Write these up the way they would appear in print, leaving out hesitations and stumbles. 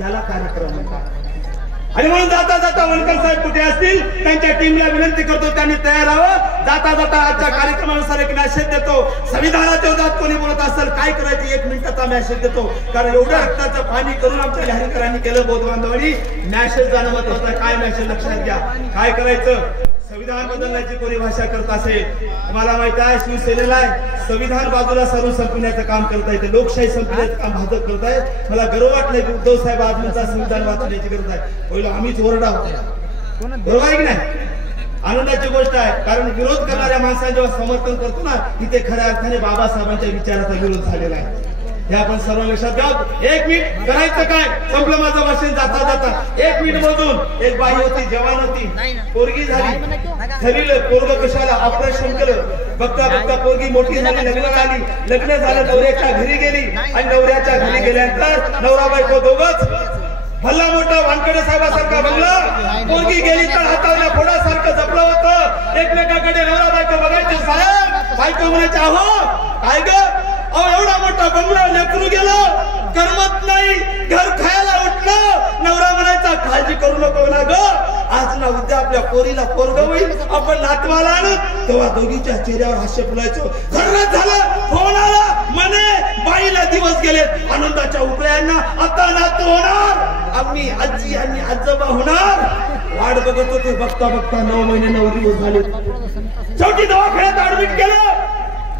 याला कार्यक्रम म्हणतात. आणि म्हणून जाता जाता वनकर साहेब कुठे असतील त्यांच्या टीमला विनंती करतो त्यांनी तयार राहावं. जाता जाता आजच्या कार्यक्रमानुसार एक मेसेज देतो. संविधानाच्या विरोधात कोणी बोलत असेल काय करायचं 1 मिनिटाचा मेसेज देतो. कारण एवढं रक्ताचं पाणी करून आमच्या लहरीकरांनी केलं बौद्ध बांधवांनी. मेसेज जाणं महत्वाचं आहे. काय मेसेज लक्षात घ्या. काय करायचं. संविधान बदलण्याची कोणी भाषा करत असेल तुम्हाला माहित आहे शिवसेनेला संविधान बाजूला सारून संपवण्याचं काम करता येते. लोकशाही संपवण्याचं काम भाजप करत आहे. मला गर्व वाटलंय की उद्धव साहेब आजचा संविधान वाचण्याची गरज आहे. पहिलं आम्हीच ओरडा होता. बरोबर आहे की नाही. आनंदाची गोष्ट आहे. कारण विरोध करणाऱ्या माणसांना जेव्हा समर्थन करतो ना तिथे खऱ्या अर्थाने बाबासाहेबांच्या विचाराचा विरोध झालेला आहे. हे आपण सर्व लक्षात घ्या. 1 मिनिट करायचं काय संपलं माझं भाषण. जाता जाता 1 मिनिट मधून एक बाई होती जवान होती पोरगी झाली. ठरलं पोरग कशाला ऑपरेशन केलं. बघता बघता पोरगी मोठी झाली लग्न झाली. लग्न झालं नवऱ्याच्या घरी गेली आणि नवऱ्याच्या घरी गेल्यानंतर नवरा बायको दोघच भल्ला मोठा वानकडे साहेबासारखा बंगला. पोरगी गेली तर हाताला फोडासारखं जपलं होतं. एकमेकाकडे नवरा बायको बघायचे. साहेब बायको म्हणायचे अहो काय ग अहो एवढा मोठा बंगला लेकरू गेलं करमत नाही. घर खायला उठलं. नवरा म्हणायचा काळजी करू नको ना ग आज ना उद्या आपल्या पोरीला पोरग होईल आपण नातवाला आणू. तेव्हा दोघीच्या चेहऱ्यावर हास्य फुलायचं. खरंच झालं. फोन आला म्हणे बाईला दिवस गेले आनंदाच्या उकळ्यांना. आता नातू होणार. आम्ही आजी आणि आजोबा होणार. वाट बघत होते. बघता बघता 9 महिने 9 दिवस झाले. शेवटी दवाखान्यात ऍडमिट केलं.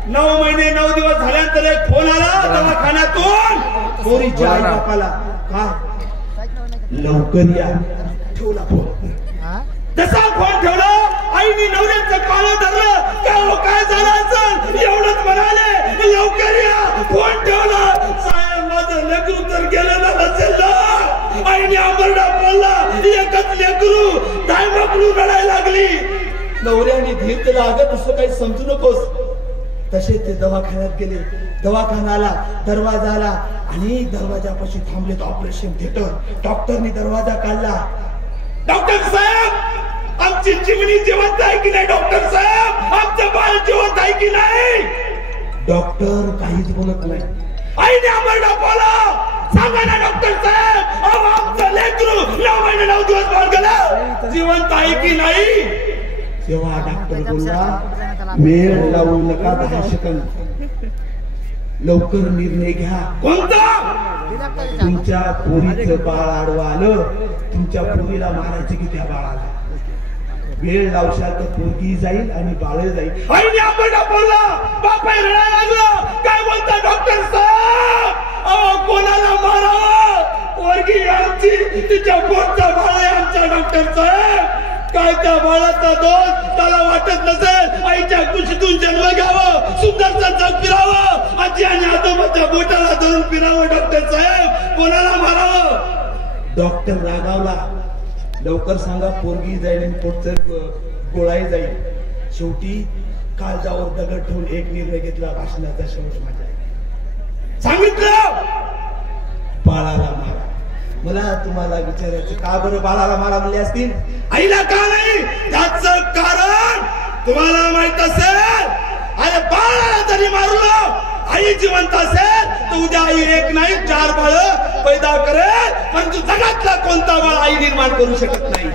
9 महिने 9 दिवस झाल्यानंतर एक फोन आला दवाखान्यातून पोरीच्या आई बापाला. का लवकर या. ठेवला फोन. जसा फोन ठेवला आईने नवऱ्याचं काळं धरलं. काय झालं असेल एवढंच म्हणाले लवकर या. फोन ठेवला. साहेब माझं लेकरू तर गेलं नसेल ना. आईने आंबरडा बोलला. एकच लेकरू दायमाकडून रडायला लागली. नवऱ्याने धीर दिला. अगं तसं काही समजू नकोस. तसे ते दवाखान्यात गेले. दवाखानाला दरवाजा आला आणि दरवाजापाशी थांबले. Operation theatre. डॉक्टरनी दरवाजा काढला. डॉक्टर साहेब आमची चिमणी जिवंत आहे की नाही. डॉक्टर साहेब आमचं बाळ जिवंत आहे की नाही. डॉक्टर काहीच बोलत नाही. आईने आम्हाला बोला सांगा ना डॉक्टर साहेब अहो आमचं लेकरू 9 महिने 9 दिवस बाळ गेलं जिवंत आहे की नाही. तेव्हा डॉक्टर बोलला वेळ लावू नका 10 सेकंद. लवकर निर्णय घ्या. कोणता. तुमच्या पोरीचं बाळ आडवा आलं. तुमच्या पोरीला मारायचं की त्या बाळाला. वेळ लावशाल तर पोरगी जाईल आणि बाळ जाईल. आईने आपण बोलला. बापा रडायला लागला. काय बोलता डॉक्टर साहेब अहो कोणाला मारावं. पोरगी आमची तिच्या पोटचा बाळ आहे आमचा. डॉक्टर साहेब काय त्या बाळाचा दोष त्याला वाटत नसेल. आईच्या कुशीतून जन्म घ्यावं. सुंदरचं जग फिरावं. आजी आणि आजोबाच्या बोटाला धरून फिरावं. डॉक्टर साहेब कोणाला मारावं. डॉक्टर रागावला. लवकर सांगा पोरगी जाईल आणि पोटचं गोळाही जाईल. शेवटी काळजावर दगड ठेवून एक निर्णय घेतला. भाषणाचा शेवट माझ्या सांगितलं बाळाला मारा. मला तुम्हाला विचारायचं का बरं बाळाला मारा म्हणले असतील. आईला का नाही. त्याचं कारण तुम्हाला माहित असेल. अरे बाळाला जरी मारलं आई जिवंत असेल तर उद्या आई 1 नाही 4 बाळ पैदा करेल. परंतु जगातला कोणता बाळ आई निर्माण करू शकत नाही.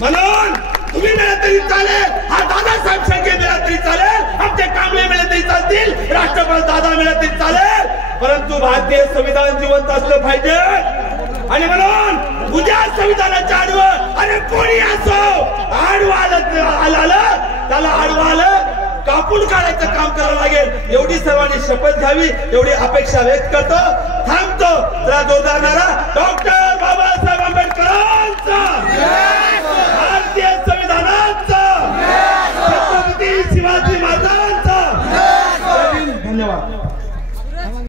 म्हणून तुम्ही मिळत तरी चालेल. हा दादासाहेब शेळके मिळत तरी चालेल. आमचे कांबळे मिळत तरी चालतील. राष्ट्रपाल दादा मिळत तरी चालेल. परंतु भारतीय संविधान जिवंत असलं पाहिजे. आणि म्हणून उद्या संविधानाच्या आडवं अरे कोणी असो आडवं आलं त्याला आडवं आलं कापून काढायचं काम करावं लागेल. एवढी सर्वांनी शपथ घ्यावी एवढी अपेक्षा व्यक्त करतो. थांबतो. जरा जोरदार नारा डॉक्टर बाबासाहेब आंबेडकरांचा.